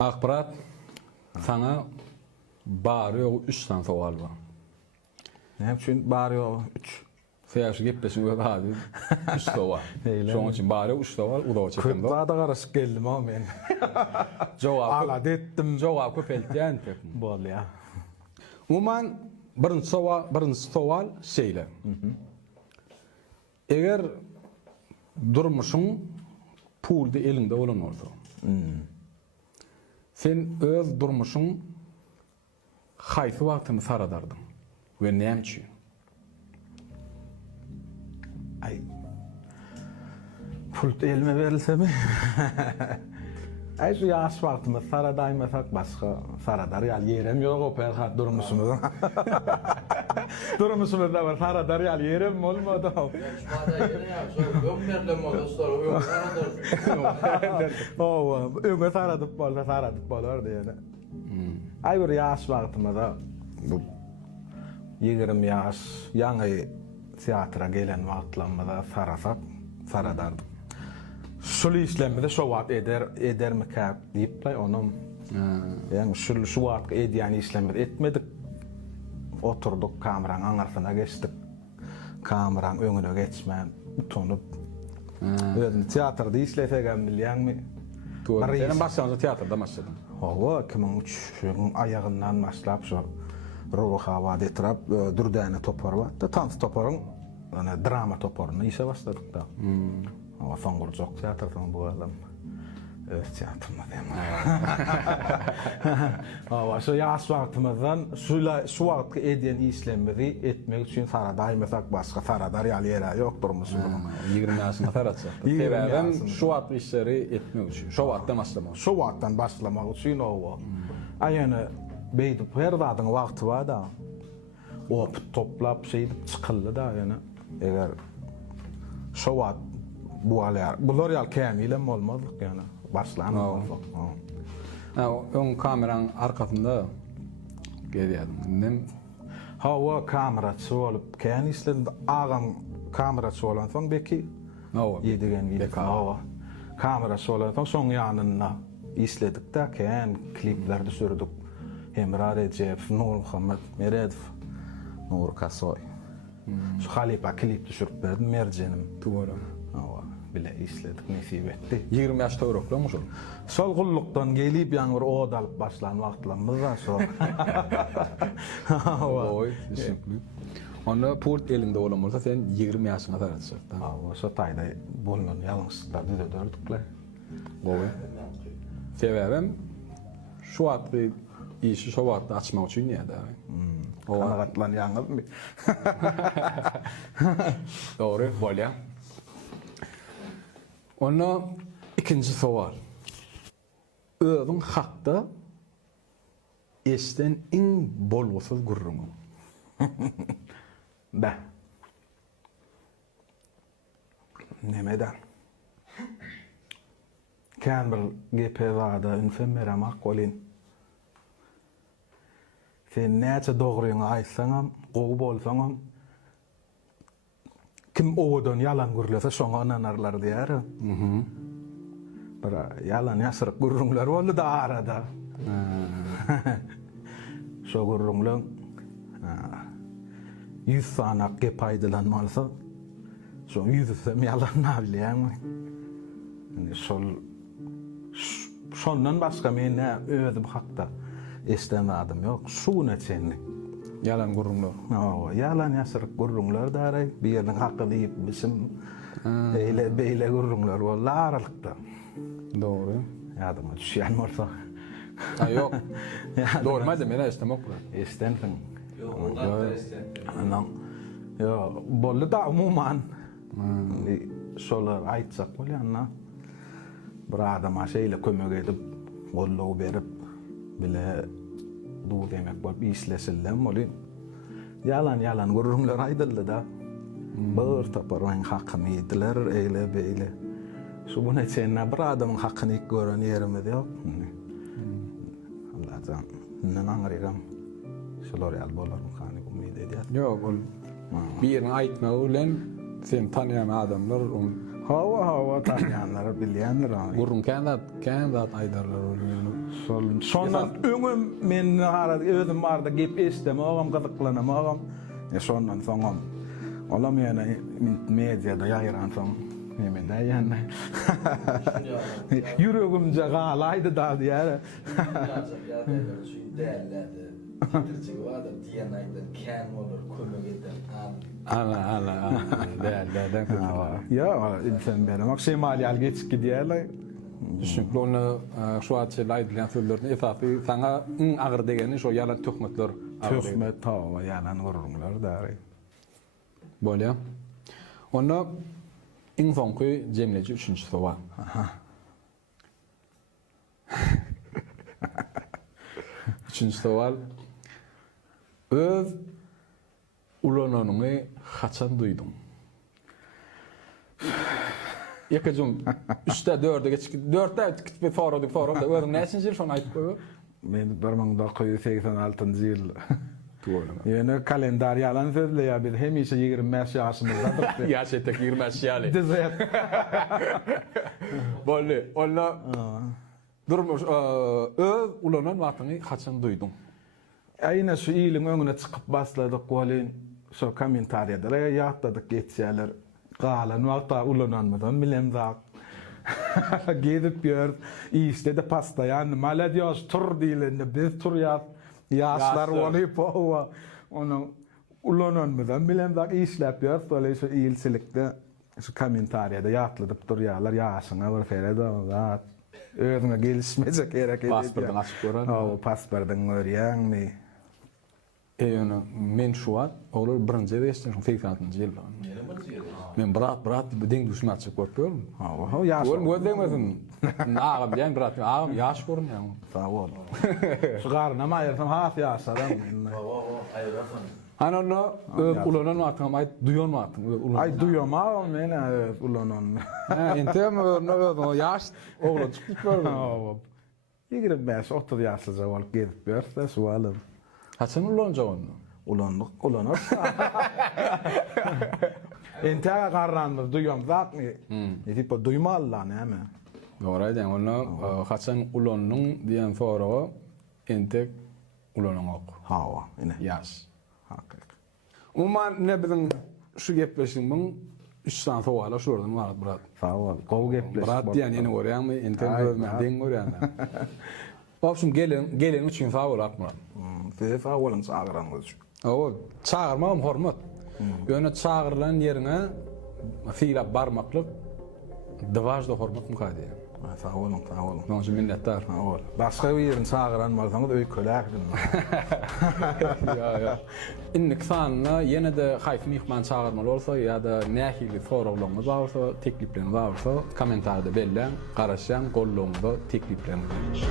Akbarat sana bari o 3 tane sual var. Ne için bari o 3. Feyaşı geplesin ve hadi 3 sual. Şoň için bari 3 sual udaw çekimde. Köp da garaşyp geldim ama men. Jogap Ala detdim. jogap köpeltýän tek. Bol ya. Umuman birinci sual şeýle. Eger durmuşyň puldy elinde bolan bolsa. Sen öz durmuşyň haýsy wagtyny saradardyň we näme? Ay. Pult elime verilse mi? Ay şu yaş wagtymda saradaymasak başga saradar ýaly ýerem ýok o perhat durmuşymyz. Durmuşymyz da bar saradar ýaly ýerem bolmady. O öňe saradyp bolar diýene. Ay bir yaş wagtymda bu 20 yaş ýaňy teatra gelen wagtlamada saradardyk. Şol işlemde şo wagt edermikap diýip onum. Yani şu wagt edýän işlemde etmedik. Oturduk kameranın aňarsyna geçdik. Kameranın öňüne geçmän utunup. Özüm teatrda işlepegem bilýänmi? Senin başlanýy teatrda başladın. Hawa 2003 ayagyndan başlap şu Ruha etrap dürdäne topar var. Da tans toparın ana drama toparına işe başladık da. Ama soňgurjak teatrdan bu adam öz teatrma dema. Hawa şu ýaş wagtymyzdan şu wagt edýän işlemleri etmek üçin saradaymasak başga saradar ýaly ýere ýok durmuşyň. 20 ýaşyna saratsak. Sebäbim şu wagt işleri etmek üçin. Şu wagtdan başlamak. Şu wagtdan başlamak üçin o. Aýany beýdip her wagtyň wagty bar da. O toplap şeýdip çykyldy da ýani. Eger şu wagt bular ýaly kämilem bolmadyk ýani. Başlanmadyk. Öň kameran arkasynda gelýärdim. Hawa kameraçy bolup kän işlerinde agam kameraçy bolan soň beki ýedigen video. Hawa kameraçy bolan soň ýanyna işledik de kän klipler düşürdük. Emre Recep, Nur Muhammed Meredov, Nur Kasoy. Şu Halipa klip düşürüp berdim merjenim. Doğru. Hawa bile işledik nesip etdi. 20 ýaşda örekler muşul. Sol gullukdan gelip ýaňy bir od alyp başlan wagtlarymyzda so. Oy, disipli. Onda pult elinde bolan bolsa sen 20 ýaşyna taratsak. Hawa so taýda bolnan ýalňyslar düderdikler. Oy. Sebäbim şu wagty işi şu wagtda açmak üçin ýa-da. O wagtlan ýaňyzmy? Doğru, bolýa. Onda ikinci sual. Özüň hakda eşden iň bolgusyz gurrumy. Da. Nemeden? Kän bir GPW'da ünsem beramak bolin. Sen näçe dogryňy aýtsaňam, gowy bolsaňam, kim odan yalan gurlasa şoňa anarlar diýär. Bir yalan ýasyryk gurrunlar boldy da arada. Şo gurrunlaň 100 sanak gep aýdylanmalsa, şo 100 yalan bilýärmi? Yani şondan başga men özüm hakda eslemädim ýok. Şu neçenli Yalan gurrunlar. Yalan ýasyryk gurrunlar da bir ýerden hakyny ýyp bizim beýle gurrunlar bollar aralykda. Doğru. Ýadyma düşýän bolsa. Ýok. Doğru ma demeli eslemek bu. Estendiň. Ýok, estendim. Yo, boldy da umuman. Şolar aýtsak bolýanna. Bir adama şeýle kömek edip, gollaw berip bile du demek bolup işlesilem bolýan. Yalan gurrunlar aýdyldy da. Bir taparyň hakyny ýediler, eýle beýle. Şu bu neçenä bir adamyň hakyny gören ýerimiz ýok. Allah'tan näme aňrygam. Şolar ýaly bolarmy kany umyt edýär. Ýok, ol bir ýerini aýtmak bilen sen tanýan adamlar Hawa tanýanlar bilýänler. gurrun kändat aýdarlar bolýar. Sondan öňüm men özüm barda gep estemegem, gyzyklanamagam. Sondan soňam. Olam ýene mediada ýaýran soň. Nemede ýene. Yüregimje galaydy da diýär. Ana. Ja, insan benim. Maksimal ýal geçip gidýärler. Çünki onu şu atçylar aýdylan sözlerini esasy saňa agyr degeni şo ýalan töhmetler. Töhmet tawa ýalan gurrunlar dary. Bolýa. Onu iň soňky jemleji 3-nji sowal. Üçüncü sowal. Öz ulananyny haçan duýdum? Ýakajym 3-de 4-de geçip 4-de gitip forady da özüm näçinji ýyl şonu aýdyp goýar? Men 1986-njy ýyl. Ýene kalendar ýalan sözleýär, biz hemişe 25 ýaşymyzda. Ýaş etek 25 ýaly. Dizet. Bolly, onda durmuş öz ulanan wagtyny haçan duýdum? Ayna şu ýylyň öňüne çykyp basladyk bolyn, şo kommentariýada ýatladyk geçýärler. Galan wagta ulananmadan bilen zat. Gedip ýör, işlede pastaýan, maladyos tur diýilende biz turýar. Ýaşlar bolyp owa. Onuň ulananmadan bilen zat işläp ýör, şolay şu ýylçylikde şu kommentariýada ýatladyp durýarlar, ýaşyňa bir ferede zat. Özüňe gelişmejek gerek edip. Pasportyň açyp gören. O pasportyň görýärmi? Ýöne men şu wagt olar birinji reýsden 86-njy ýyl. Men brat deň düşme açyp görpüm. Ha ýaş. Bol deňmesin. Agam diýen brat, agam ýaş görünýär. Sawol. Şugarna maýersam haf ýaşaram. Ana no ulanan wagtyň aýt duýan wagtyň ulanan. Ay duýamam men ulanan. Entem no ýaş oglan çykyp görmün. 25-30 ýaşlyja bolup gedip berse sualym. Haçan ulanjak onu? Ulanır. Ente garranmyz duýam zatmy? Tipo duýmallar näme? Dogry aýdýan, onu haçan ulanyň diýen soraga entek ulanok. Hawa, ine. Ýaş. Hakyk. Umman ne bilen şu gepleşiňiň 3 sany sowala şuradan bar brat. Sawol. Gow gepleş. Brat diýen ýene görýärmi? Entek özüme deň görýärmi? Opşum gelen üçin sowal atma. Siz awalın çağıranız. O çağırmam hormat. Ýöne çağırılan ýerine fiilap barmaklyk dwajda hormat mukady. Sawolun. Noňa minnetdar. Sawol. Başga bir ýerin çağıran bolsaňyz öýköläkdim. Ya. Innik sanna ýene de haýf mihman çağırmaly bolsa ýa-da nähili soraglarymyz bolsa, teklipleriniz bolsa, kommentarda belläň, garaşan, gollaňyzda teklipleriniz.